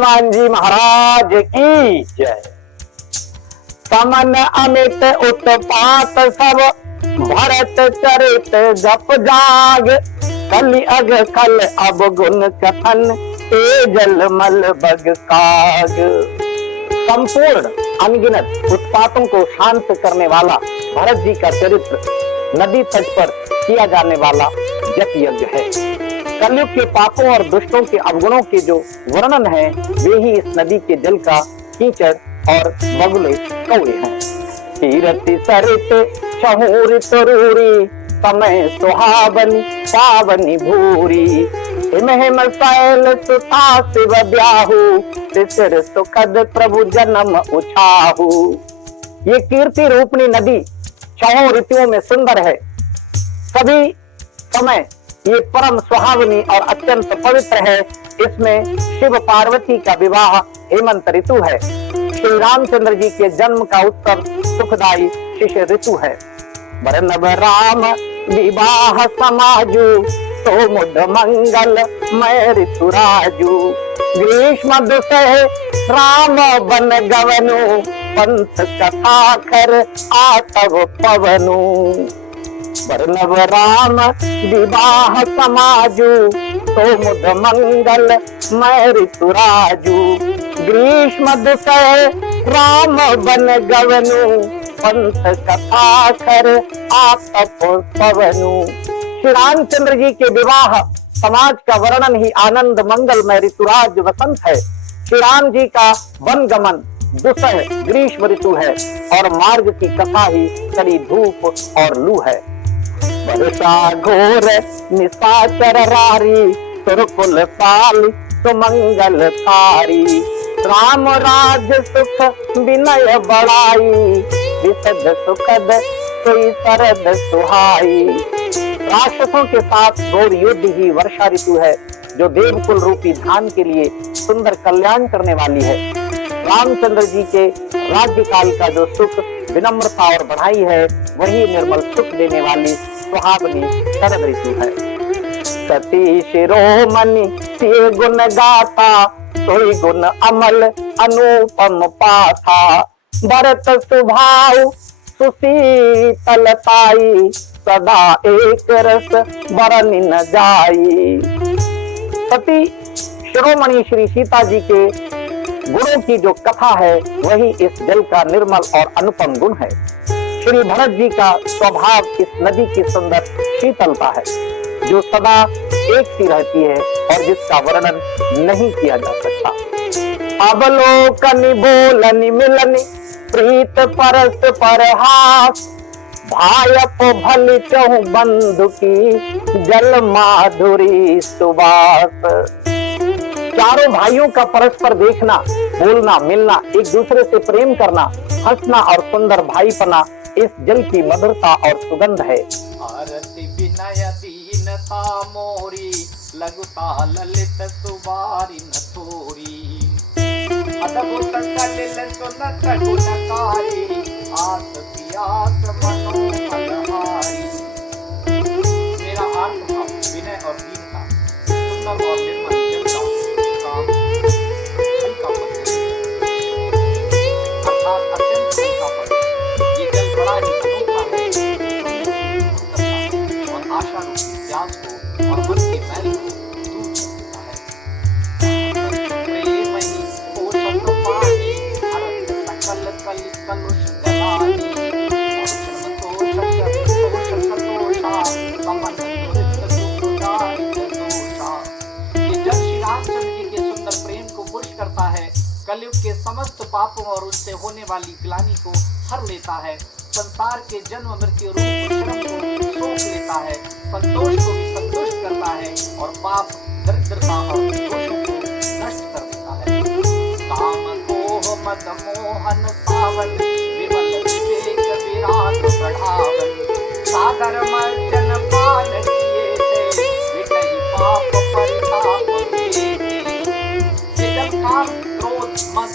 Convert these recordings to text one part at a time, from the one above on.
हनुमान जी महाराज की जय। समन अमित उत्पात सब भरत चरित जप जाग। कलि अग कल अब गुण कथन तेजल मल बग काग। संपूर्ण अनगिनत उत्पातों को शांत करने वाला भरत जी का चरित्र नदी तट पर किया जाने वाला जप यज्ञ है। कलयुग के पापों और दुष्टों के अवगुणों के जो वर्णन है वे ही इस नदी के जल का कीचड़ और बगुले कौड़े हैं। तीरथि सरित चहुरित रूरी समय सुहावनी पावनी भूरी। हिम हिम शैल सुता शिव ब्याहु तिसर सुखद प्रभु जन्म उछाहु। ये कीर्ति रूपणी नदी छहों ऋतुओं में सुंदर है। सभी समय ये परम सुहावनी और अत्यंत पवित्र है। इसमें शिव पार्वती का विवाह हेमंत ऋतु है। श्री रामचंद्र जी के जन्म का उत्सव सुखदायी शिशिर ऋतु है। वरनव राम विवाह समाजु तो मुद मंगल मय ऋतु राजू। ग्रीष्म दुसह राम बन गवनु पंथ कथा कर आतव पवनु। वर्णव राम विवाह समाजु तो मुद मंगल मय ऋतु राजू। ग्रीष्म दुसह राम बन गवनु पंथ कथा कर आतप पवनु। श्री रामचंद्र जी के विवाह समाज का वर्णन ही आनंद मंगलमय ऋतुराज वसंत है। श्री राम जी का वन गमन दुसह ग्रीष्म ऋतु है और मार्ग की कथा ही कड़ी धूप और लू है। वर्षा घोर निशाचर रारी सुरकुल साल सुमंगल तारी। राम राज सुख विनय बड़ाई विशद सुखद सोई सरद सुहाई। राक्षसों के साथ घोर युद्ध ही वर्षा ऋतु है जो देवकुल रूपी धान के लिए सुंदर कल्याण करने वाली है। रामचंद्र जी के राज्यकाल का जो सुख विनम्रता और बढ़ाई है वही निर्मल सुख देने वाली सुहावनी शरद ऋतु है। सती शिरोमणि से गुण गाथा सोई गुण अमल अनुपम पाथा। भरत स्वभाव सुशीतलताई सदा एक रस बरन न जाई। सती शिरोमणि श्री सीता जी के गुणों की जो कथा है वही इस जल का निर्मल और अनुपम गुण है। श्री भरत जी का स्वभाव इस नदी की सुंदर शीतलता है जो सदा एक सी रहती है और जिसका वर्णन नहीं किया जा सकता। अवलोकनि बोलनि मिलनि प्रीत परस पर हास। भायप भली चहु बंधु की जल माधुरी सुबास। चारों भाइयों का परस्पर देखना बोलना मिलना एक दूसरे से प्रेम करना हंसना और सुंदर भाईपना इस जल की मधुरता और सुगंध है। आरती विनय दीनता मोरी लघुता ललित सुबारी न थोरी। अद्भुत कलिल सुनत गुणकारी आस पियास मनो फलहारी। मेरा अर्थ भाव विनय और दीनता सुंदर और निर्मल जल का हल्का पद अर्थात अत्यंत हल्का पद। ये जल बड़ा ही अनोखा है और आशा रूपी प्यास को और मन के मैल को दूर करता है। प्रेम ही पोषण पानी हरत सकल कल कलुष जलानी। करता है कलयुग के समस्त पापों और उससे होने वाली ग्लानि को हर लेता है। संसार के जन्म मृत्यु रूप श्रम को सोख लेता है। संतोष को भी संतुष्ट करता है और पाप दरिद्रता और दोषों को नष्ट कर देता है। काम मोह मद मोहन सावन विमल विवेक विराट बढ़ावन। सागर मर्जन पान किए थे विटहि पाप परिताप किए थे। काम क्रोध मद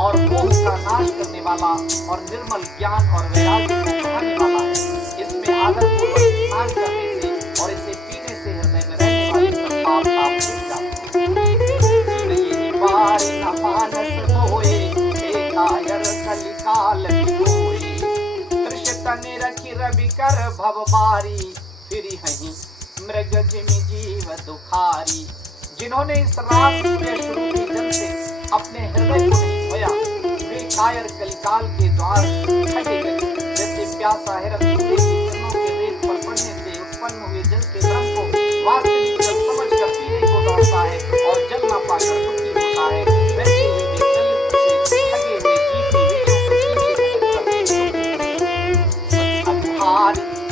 और मोह का नाश करने वाला और निर्मल ज्ञान और वैराग्य को बढ़ाने वाला है। इसमें आदर पूर्वक स्नान करने से और इसे पीने से हृदय में रहने वाले सब पाप आप मिट जाते हैं। काल भिगोए। तृषतनि रखी रवि कर भव बारी, फिरी हहीं मृग जिमि जीव दुखारी। जिन्होंने इस रात सूर्य रूपी जल से अपने हृदय को नहीं धोया, वे कायर कलिकाल के द्वार ठगे गए। जैसे प्यासा हिरन सूर्य की किरणों के रेत पर पड़ने से उत्पन्न हुए जल के रंग को वास्तविक जल समझकर पीने को दौड़ता है और जल न पाकर दुखी होता है, वैसे वे भी जल से ठगे हुए जीव के विजयों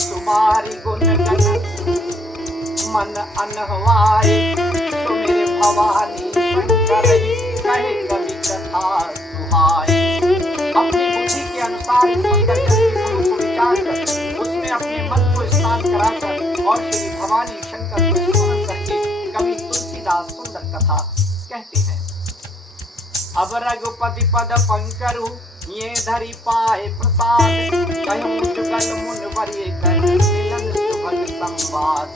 तुम्हारी गुण गण मन अनहवाए। तो मेरे भवानी शंकर कहे कवि कथा सुहाए। अपनी बुद्धि के अनुसार इस सुंदर जल के गुणों को विचार कर उसमें अपने मन को स्नान कराकर और श्री भवानी शंकर को स्मरण करके कवि तुलसीदास सुंदर कथा कहते हैं। अब रघुपति पद पंकरु ये धरी पाए प्रसाद, कहूँ जुगल मुनवरिय कर मिलन सुभग संवाद।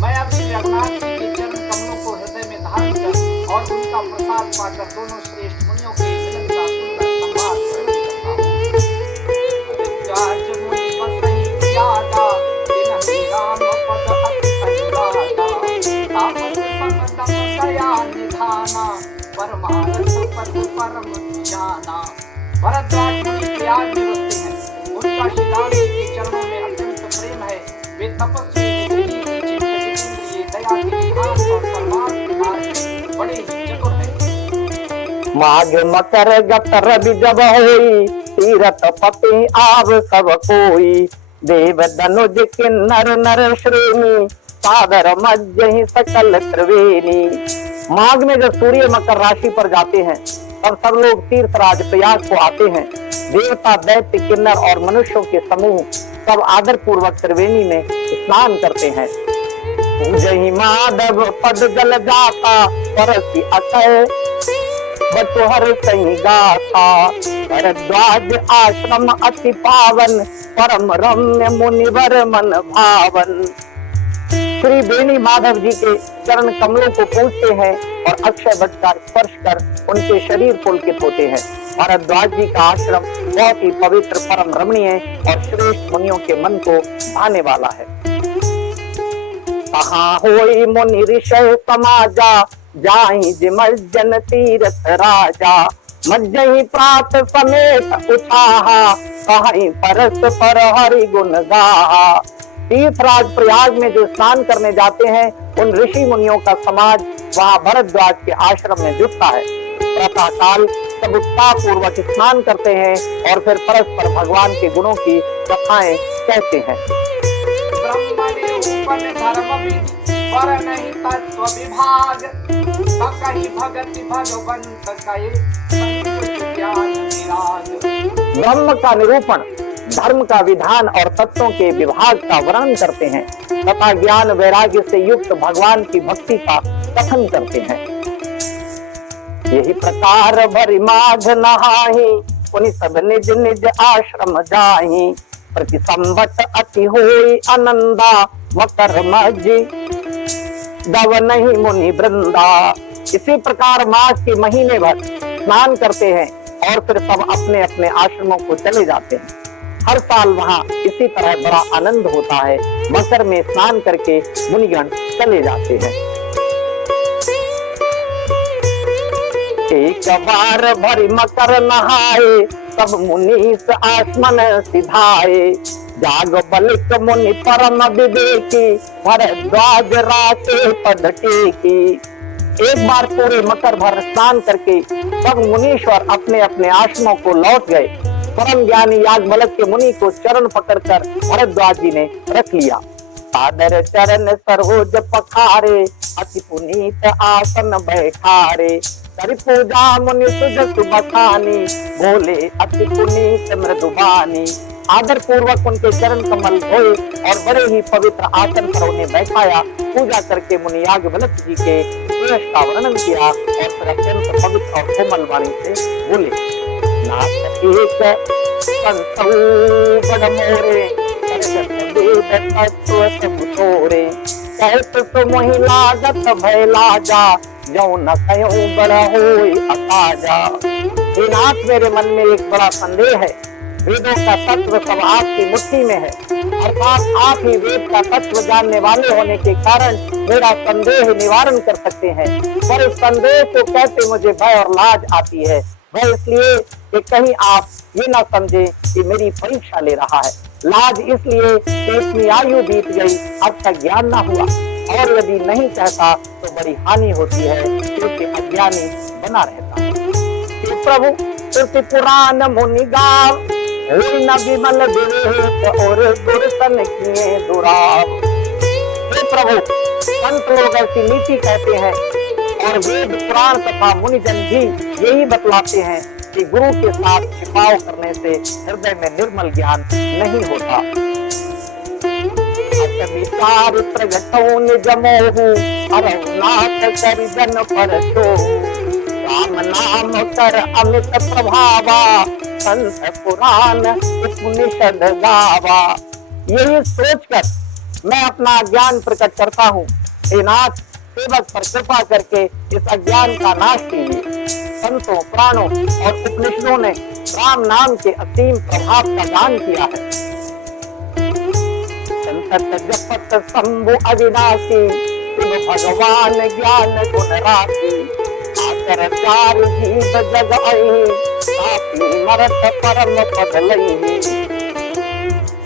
मैं अब श्री रघुनाथ जी के चरण कमलों को हृदय में धारण कर और उनका प्रसाद पाकर दोनों श्रेष्ठ मुनियों के मिलन का सुंदर संवाद करता हूँ। राज मुनि बसहि प्यादा, तिन्हि राम पद अति अनुरागा। तापस समदम दया निधाना, परमारथ पद परम जाना। भरद्वाज मुनि प्रयाग में बसते हैं, उनका श्री राम जी के चरणों में अत्यंत प्रेम है। वे तपस्वी दया के विधान और परमार्थ मार्ग में बड़े ही चतुर हैं। माघ मकर गत रवि जब होई, तीरथ पति आव सब कोई। देव धनुज किन्नर नर श्रेणी, सादर मज्जहि सकल त्रिवेणी। माघ में जब सूर्य मकर राशि पर जाते हैं तब सब लोग तीर्थराज प्रयाग को आते हैं। देवता दैत्य किन्नर और मनुष्यों के समूह सब आदर पूर्वक त्रिवेणी में स्नान करते हैं। जही माधव पद जल जाता, परसी अतः बटुहर सही गाथा। भरद्वाज आश्रम अति पावन, परम रम्य मुनिवर मन भावन। श्री बेनी माधव जी के चरण कमलों को पूजते हैं और अक्षय वट का स्पर्श कर उनके शरीर पुलकित होते हैं। भरद्वाज जी का आश्रम बहुत ही पवित्र, परम रमणीय और श्रेष्ठ मुनियों के मन को भाने वाला है। कहाँ होई मुनि ऋषय समाजा, जाहि जिमज्जन तीरथ राजा। मज्जहि प्रात समेत उछाहा, कहीं परस पर हरि गुण गाहा। तीर्थराज प्रयाग में जो स्नान करने जाते हैं उन ऋषि मुनियों का समाज वहाँ भरद्वाज के आश्रम में जुटता है। प्रातः काल सब उत्साह पूर्वक स्नान करते हैं और फिर परस्पर भगवान के गुणों की कथाएं कहते हैं। ब्रह्मणे उपन धर्म विधि, पर नहीं तत्व विभाग। कहि भगति भगवंत कहे, संयुक्त ज्ञान विराग। ब्रह्म का निरूपण, धर्म का विधान और तत्वों के विभाग का वर्णन करते हैं तथा ज्ञान वैराग्य से युक्त भगवान की भक्ति का कथन करते हैं। यही प्रकार भरि माघ नहाहि, पुनि सब निज निज आश्रम जाहि। प्रति संवत अति होई आनंदा, मकर मज्जि दव नहीं मुनि वृंदा। इसी प्रकार माघ के महीने भर स्नान करते हैं और फिर सब अपने अपने आश्रमों को चले जाते हैं। हर साल वहाँ इसी तरह बड़ा आनंद होता है। मकर में स्नान करके मुनिगण चले जाते हैं। एक बार भरी मकर नहाए, सब मुनीस आसमन सिधाए। जाग बलिक मुनि परम विवेकी, भरद्वाज राखे पद टेकी। एक बार पूरे मकर भर स्नान करके सब मुनीश्वर अपने अपने आश्रमों को लौट गए। परम ज्ञानी याज्ञवल्क्य के मुनि को चरण पकड़कर भरद्वाज जी ने रख लिया। सादर चरण सरोज पखारे, अति पुनीत आसन बैठारे। कर पूजा मुनि सुजस बखानी, बोले अति पुनीत मृदुबानी। आदर पूर्वक उनके चरण कमल धोए और बड़े ही पवित्र आसन पर उन्हें बैठाया। पूजा करके मुनि याज्ञवल्क्य जी के यश का वर्णन किया और फिर अत्यंत पवित्र और कोमल वाणी से बोले, नाथ एक संतौ बड़ मोरे, वेद तत्व सब तोरे। कहत सो मोहि लागत भय लाजा, जौ न कयो बड़ होई अकाजा। हे नाथ, मेरे मन में एक बड़ा संदेह है। वेदों का तत्व सब आपकी मुट्ठी में है, अर्थात आप ही वेद का तत्व जानने वाले होने के कारण मेरा संदेह निवारण कर सकते हैं। पर इस संदेह को कहते मुझे भय और लाज आती है। भय इसलिए कि कहीं आप ये ना समझे कि मेरी परीक्षा ले रहा है, लाज इसलिए कि इतनी आयु बीत गई, अब तक ज्ञान ना हुआ, और यदि नहीं कहता तो बड़ी हानि होती है, क्योंकि अज्ञानी बना रहता है। कि प्रभु श्रुति पुराण मुनि गाव, न विमल विवेक और दुर्सन किए दुराव। हे प्रभु, संत लोग ऐसी नीति कहते हैं और वेद पुराण तथा मुनिजन भी यही बतलाते हैं कि गुरु के साथ छिपाव करने से हृदय में निर्मल ज्ञान नहीं होता। चारित्र घटो निज मोहु, अरनाथ कर जन पर छो। राम नाम कर अमित प्रभावा, संत पुराण उपनिषद गावा। यही सोचकर मैं अपना ज्ञान प्रकट करता हूँ। हे नाथ, सेवक पर कृपा करके इस अज्ञान का नाश कीजिए। संतों, पुराणों और उपनिषदों ने राम नाम के असीम प्रभाव का दान किया है। संत जपत शंभु अविनाशी, शिव भगवान ज्ञान गुण राशि। आकर चार जीव जग आई, आपी मरत परम पद लई।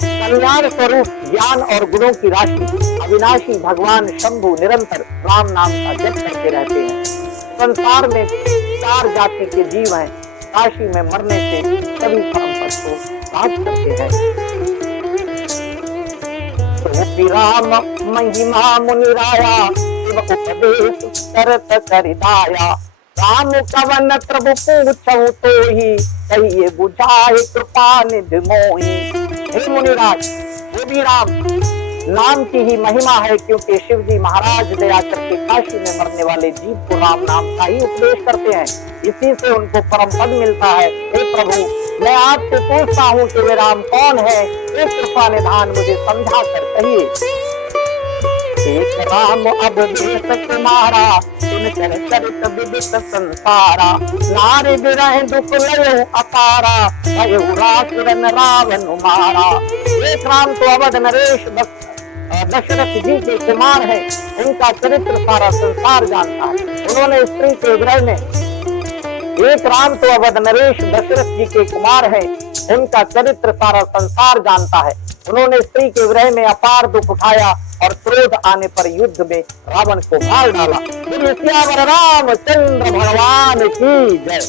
कल्याण स्वरूप ज्ञान और गुणों की राशि अविनाशी भगवान शंभु निरंतर राम नाम का जप करते रहते हैं। संसार में 4 जाति के जीव हैं, काशी में मरने से सभी परम पद को प्राप्त करते हैं। राम महिमा मुनिराया, शिव उपदेश करत करिदाया। राम कवन प्रभु पूछहु तोहि, कहिए बुझाए कृपा निधि मोहि। हे मुनिराज, वो भी राम नाम की ही महिमा है, क्योंकि शिव जी महाराज दया करके काशी में मरने वाले जीव को राम नाम का ही उपदेश करते हैं, इसी से उनको परम पद मिलता है। हे प्रभु, मैं आपसे पूछता हूँ कि वे राम कौन है? इस कृपा निधान मुझे समझा कर कहिए। एक राम अवधेश तुम्हारा, तिनकर चरित विदित संसारा। नारी बिरह दुख लयो अपारा, भयउ रासुरन रावण मारा। एक राम तो अवध नरेश दशरथ जी के कुमार है, उनका चरित्र सारा संसार जानता है। उन्होंने स्त्री के विरह में, एक राम तो अवध नरेश दशरथ जी के कुमार है, उनका चरित्र सारा संसार जानता है। उन्होंने स्त्री के विरह में अपार दुख उठाया और क्रोध आने पर युद्ध में रावण को मार डाला। श्री सियावर रामचंद्र भगवान की जय।